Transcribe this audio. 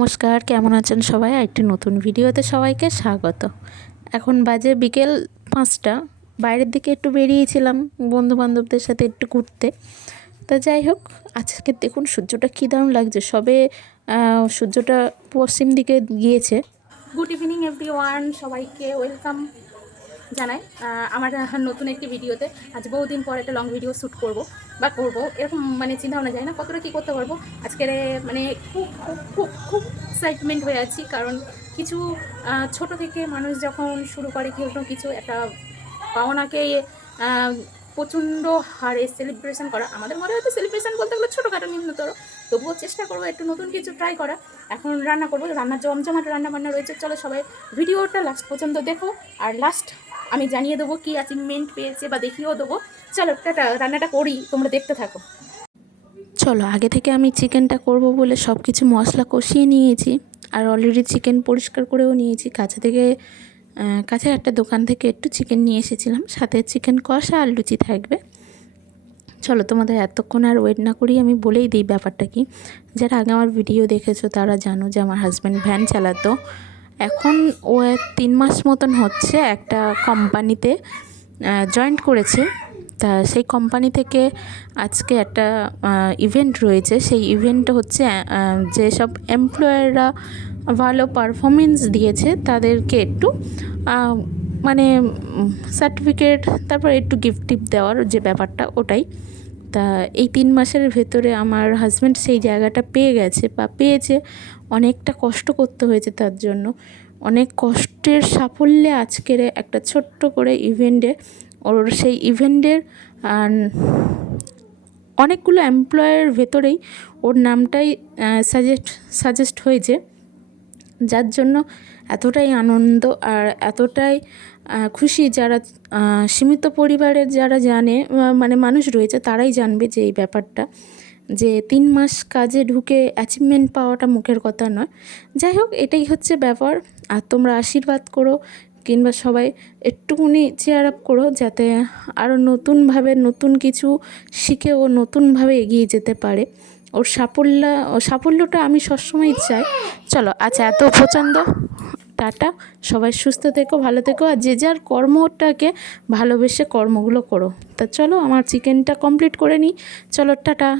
নমস্কার, কেমন আছেন সবাই? একটি নতুন ভিডিওতে সবাইকে স্বাগত। এখন বাজে বিকেল পাঁচটা, বাইরের দিকে একটু বেরিয়েছিলাম বন্ধু বান্ধবদের সাথে একটু ঘুরতে। তা যাই হোক, আজকে দেখুন সূর্যটা কী দারুণ লাগছে। সবে সূর্যটা পশ্চিম দিকে গিয়েছে। গুড ইভিনিং এভরি ওয়ান সবাইকে ওয়েলকাম জানাই। আমার নতুন একটি ভিডিওতে আজ বহুদিন পর একটা লং ভিডিও শ্যুট করব বা করব। এরকম মানে চিন্তা ভাবনা যায় না কতটা কী করতে পারব। আজকের মানে খুব খুব খুব খুব এক্সাইটমেন্ট হয়ে আছি। কারণ কিছু ছোট থেকে মানুষ যখন শুরু করে কোনো কিছু একটা পাওনাকে প্রচণ্ড হারে সেলিব্রেশন করা। আমাদের মনে হয়তো সেলিব্রেশন বলতে গেলে ছোটোখাটো নিম্নতর। তবুও চেষ্টা করব একটু নতুন কিছু ট্রাই করা। এখন রান্না করব। রান্নার জমজমাট রান্না বান্না রয়েছে। চলো সবাই ভিডিওটা লাস্ট পর্যন্ত দেখো। আর লাস্ট আমি জানিয়ে দেবো কী অ্যাচিভমেন্ট পেয়েছে বা দেখিয়েও দেবো। চলো, টাটা, রান্নাটা করি, তোমরা দেখতে থাকো। চলো, আগে থেকে আমি চিকেনটা করব বলে সব কিছু মশলা কষিয়ে নিয়েছি, আর অলরেডি চিকেন পরিষ্কার করেও নিয়েছি। কাছে থেকে কাছের একটা দোকান থেকে একটু চিকেন নিয়ে এসেছিলাম, সাথে চিকেন কষা আর লুচি থাকবে। চলো, তোমাদের এতক্ষণ আর ওয়েট না করি আমি বলেই দিই ব্যাপারটা কি। যারা আগে আমার ভিডিও দেখেছ, তারা জানো যে আমার হাজব্যান্ড ভ্যান চালাতো। এখন ও তিন মাস মতন হচ্ছে একটা কোম্পানিতে জয়েন্ট করেছে। তা সেই কোম্পানি থেকে আজকে একটা ইভেন্ট রয়েছে। সেই ইভেন্ট হচ্ছে যেসব এমপ্লয়াররা ভালো পারফরমেন্স দিয়েছে, তাদেরকে একটু মানে সার্টিফিকেট তারপর একটু গিফট টিপ দেওয়ার যে ব্যাপারটা, ওটাই। তা এই তিন মাসের ভেতরে আমার হাজব্যান্ড সেই জায়গাটা পেয়ে গেছে বা পেয়েছে। অনেকটা কষ্ট করতে হয়েছে তার জন্য। অনেক কষ্টের সাফল্যে আজকের একটা ছোট্ট করে ইভেন্টে ওর সেই ইভেন্টের অনেকগুলো এমপ্লয়ের ভেতরেই ওর নামটাই সাজেস্ট সাজেস্ট হয়েছে। যার জন্য এতটাই আনন্দ আর এতটাই খুশি যারা সীমিত পরিবারের যারা জানে মানে মানুষ রয়েছে, তারাই জানবে যে এই ব্যাপারটা, যে তিন মাস কাজে ঢুকে অ্যাচিভমেন্ট পাওয়াটা মুখের কথা নয়। যাই হোক, এটাই হচ্ছে ব্যাপার। আর তোমরা আশীর্বাদ করো, কিংবা সবাই একটুকুনি চেয়ার আপ করো, যাতে আরও নতুনভাবে নতুন কিছু শিখে ও নতুনভাবে এগিয়ে যেতে পারে। ওর সাফল্য, সাফল্যটা আমি সবসময় চাই। চলো আচ্ছা এত পছন্দ টাটা। সবাই সুস্থ থেকো, ভালো থেকো আর যে যার কর্মটাকে ভালোবেসে কর্মগুলো করো। তা চলো আমার চিকেনটা কমপ্লিট করে নিই। চলো, টাটা।